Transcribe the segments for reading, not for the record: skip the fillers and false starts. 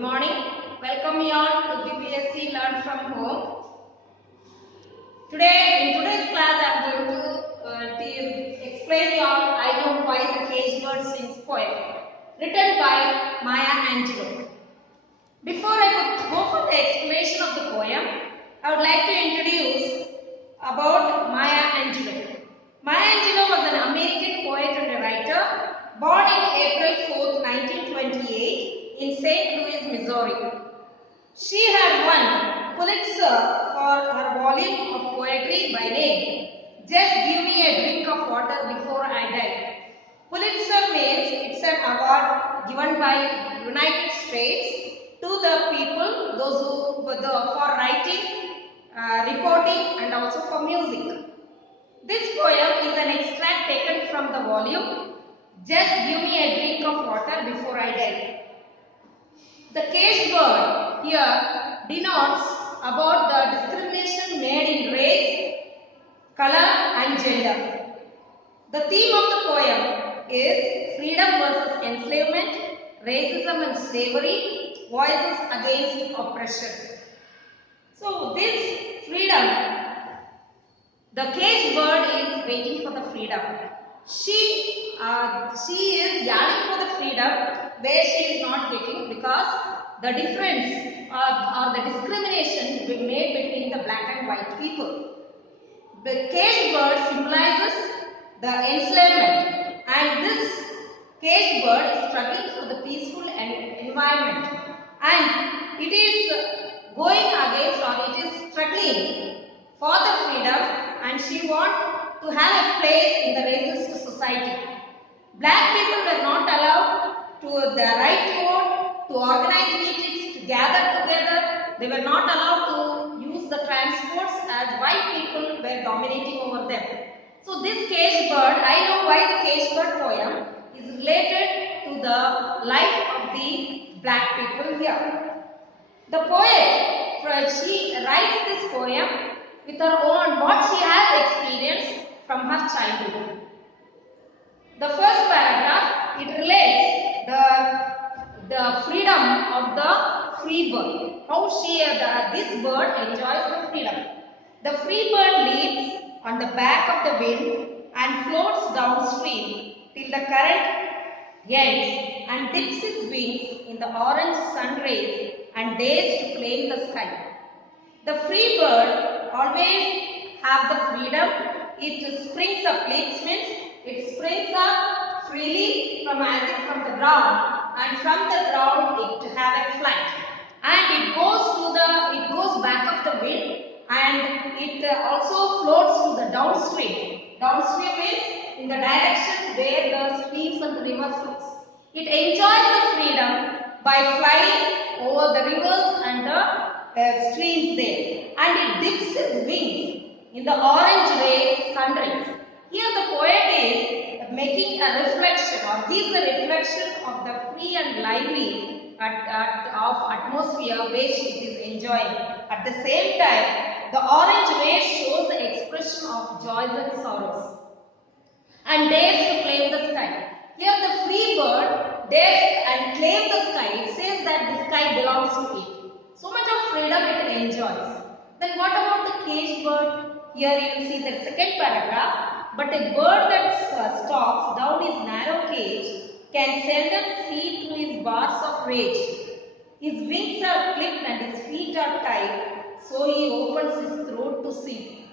Good morning. Welcome you all to BPSC Learn from Home. In today's class, I am going to explain you all I Know Why the Cage Bird Sings poem, written by Maya Angelou. Before I could go for the explanation of the poem, I would like to introduce about Maya Angelou. Maya Angelou was an American poet and a writer, born in April 4th, 1928 in St. Louis, Missouri. She had won Pulitzer for her volume of poetry by name, Just Give Me a Drink of Water Before I Die. Pulitzer means it's an award given by United States to the people, those who for writing, reporting and also for music. This poem is an extract taken from the volume, Just Give Me a Drink of Water Before I Die. The caged bird here denotes about the discrimination made in race, color and gender. The theme of the poem is freedom versus enslavement, racism and slavery, voices against oppression. So this freedom, the caged bird is waiting for the freedom. She is yearning for the freedom where she is not getting because the difference or the discrimination made between the black and white people. The caged bird symbolizes the enslavement, and this caged bird is struggling for the peaceful environment, and it is going against or it is struggling for the freedom, and she wants to have a place in the racist society. Black people were not allowed to the right to vote, to organize meetings, to gather together. They were not allowed to use the transports as white people were dominating over them. So this caged bird, I know why the caged bird poem is related to the life of the black people here. The poet, she writes this poem with her own, what she has experienced from her childhood. The first paragraph, it relates the freedom of the free bird. How this bird enjoys the freedom. The free bird leaps on the back of the wind and floats downstream till the current ends and dips its wings in the orange sun rays and dares to claim the sky. The free bird always have the freedom. It springs up, it springs up freely from the ground, and from the ground it have a flight, and it goes back of the wind, and it also floats to the downstream. Downstream means in the direction where the streams and the river flows. It enjoys the freedom by flying over the rivers and the streams there, and it dips its wings in the orange ray sun rays. Here the poet is making a reflection, or gives a reflection of the free and lively of atmosphere which it is enjoying. At the same time, the orange ray shows the expression of joys and sorrows, and dares to claim the sky. Here the free bird dares and claims the sky. It says that the sky belongs to it. So much of freedom it enjoys. Then what about the caged bird? Here you will see the second paragraph. But a bird that stalks down his narrow cage can seldom see through his bars of rage. His wings are clipped and his feet are tied, so he opens his throat to sing.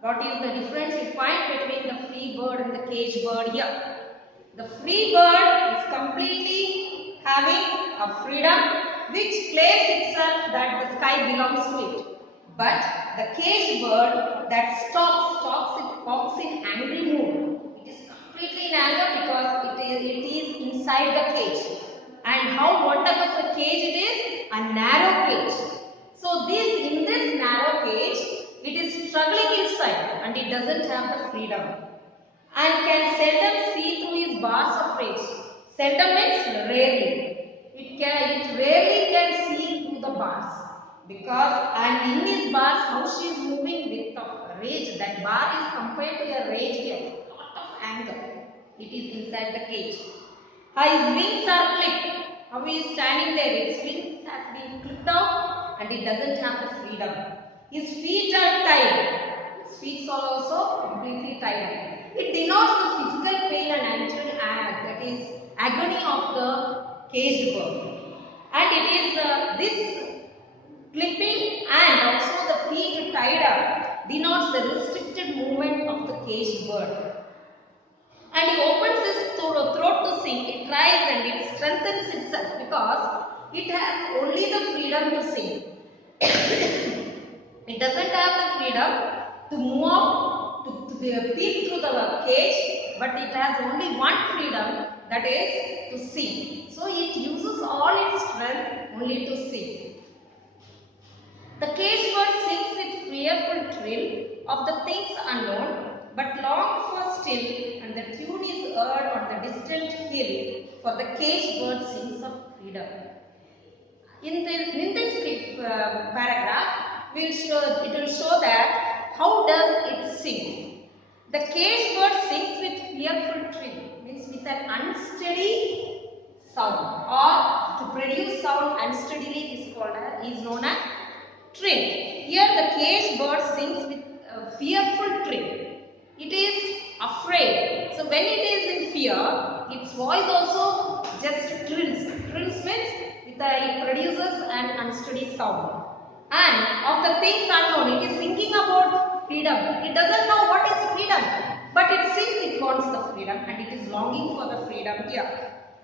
What is the difference we find between the free bird and the caged bird here? The free bird is completely having a freedom which claims itself that the sky belongs to it. But the caged bird that stalks in angry mood. It is completely in anger because it is inside the cage. And what type of a cage it is? A narrow cage. So in this narrow cage, it is struggling inside and it doesn't have the freedom, and can seldom see through his bars of rage. Seldom means rarely. It rarely can see through the bars, and in these bars how she is moving with the rage. That bar is compared to the rage here, lot of anger. It is inside the cage. His wings are clipped. How he is standing there? Its wings has been clipped out and it doesn't have the freedom. His feet are tied. His feet are also completely tied. It denotes the physical pain and actual that is agony of the caged bird. And it is this clipping and also the feet tied up denotes the restricted movement of the caged bird. And he opens his throat to sing. It tries and it strengthens itself because it has only the freedom to sing. It doesn't have the freedom to move out, to peep through the cage, but it has only one freedom, that is to sing. So it uses all its strength only to sing. The cage bird sings with fearful thrill of the things unknown, but long for still, and the tune is heard on the distant hill, for the cage bird sings of freedom. In this paragraph, it will show that how does it sing. The cage bird sings with fearful thrill, means with an unsteady sound, or to produce sound unsteadily is known as trill. Here the cage bird sings with a fearful trill. It is afraid. So when it is in fear, its voice also just trills. Trills means it produces an unsteady sound. And of the things unknown, it is thinking about freedom. It doesn't know what is freedom, but it since it wants the freedom and it is longing for the freedom here.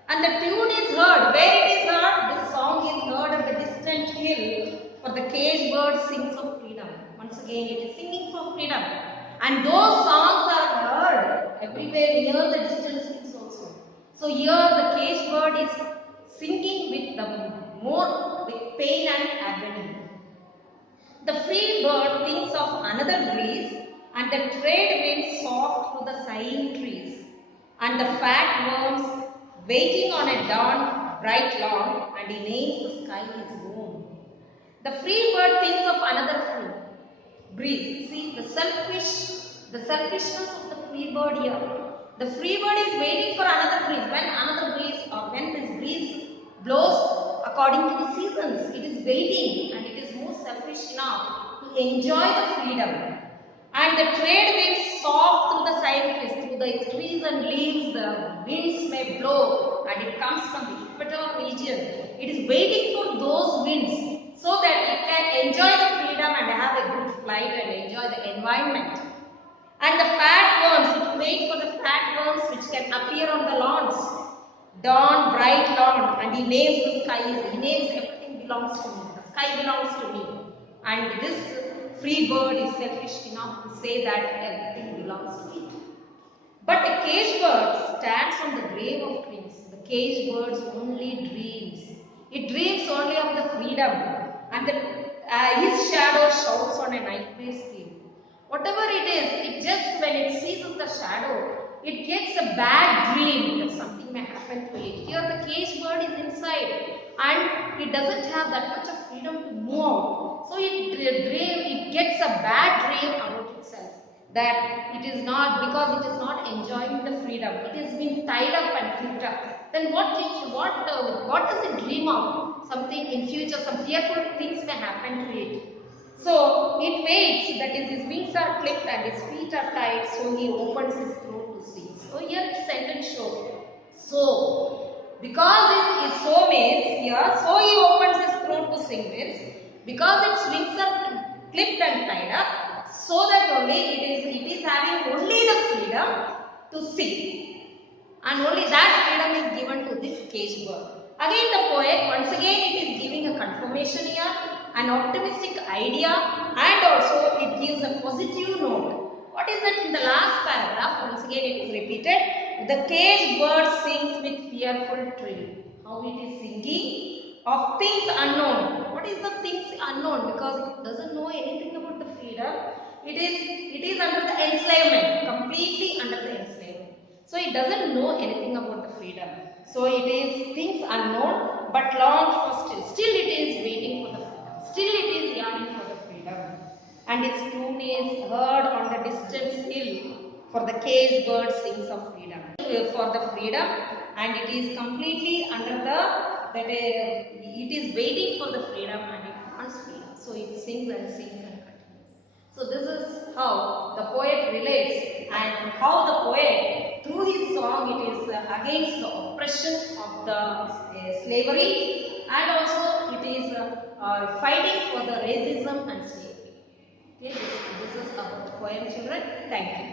And the tune is heard. Where it is heard, this song is heard at the distant hill, for the cage bird sings of freedom. Once again, it is singing for freedom. And those songs are heard everywhere near the distant hills also. So here the cage bird is singing with pain and agony. The free bird thinks of another breeze, and the trade winds soft through the sighing trees, and the fat worms waiting on a dawn bright lawn, and he names the sky his home. The free bird thinks of another breeze. See the selfishness of the free bird here. The free bird is waiting for another breeze. When this breeze blows according to the seasons, it is waiting and it is more selfish enough to enjoy the freedom. And the trade winds soft through the sighing trees, through the trees and leaves, the winds may blow and it comes from the equator region. It is waiting for those winds so that it can enjoy the freedom and have a good flight and enjoy the environment. And the fat worms, it wait for the fat worms which can appear on the lawns. Dawn, bright lawn, and he names the skies. He names everything belongs to me. The sky belongs to me. And this free bird is selfish enough to say that everything belongs to it. But a caged bird stands on the grave of dreams. The caged bird only dreams. It dreams only of the freedom. And his shadow shouts on a nightmare stream. Whatever it is, it just when it sees the shadow, it gets a bad dream that something may happen to it. Here the caged bird is inside and it doesn't have that much of freedom to move out. So it gets a bad dream about itself. That it is not, because it is not enjoying the freedom. It has been tied up and clipped up. Then what does it dream of? Something in future, some fearful things may happen to it. So it waits, that is, his wings are clipped and his feet are tied, so he opens his throat to sing. So here it's sentence show. So, because it is so means here, so he opens his throat to sing means, because its wings are clipped and tied up, so that only it is having only the freedom to sing. And only that freedom is given to this caged bird. Again the poet, once again it is giving a confirmation here, an optimistic idea, and also it gives a positive note. What is that in the last paragraph? Once again it is repeated. The caged bird sings with fearful trill. How it is singing? Of things unknown. What is the things unknown? Because it doesn't know anything about the freedom. It is under the enslavement, completely under the enslavement. So it doesn't know anything about the freedom. So it is things unknown, but long for still. Still it is waiting for the freedom. Still it is yearning for the freedom. And its tune is heard on the distant hill, for the caged bird sings of freedom. For the freedom, and it is completely under the it is waiting for the freedom and it wants freedom. So it sings and sings and continues. So this is how the poet relates and how the poet through his song it is against the oppression of the slavery, and also it is fighting for the racism and slavery. Okay, this is about the poem, children. Thank you.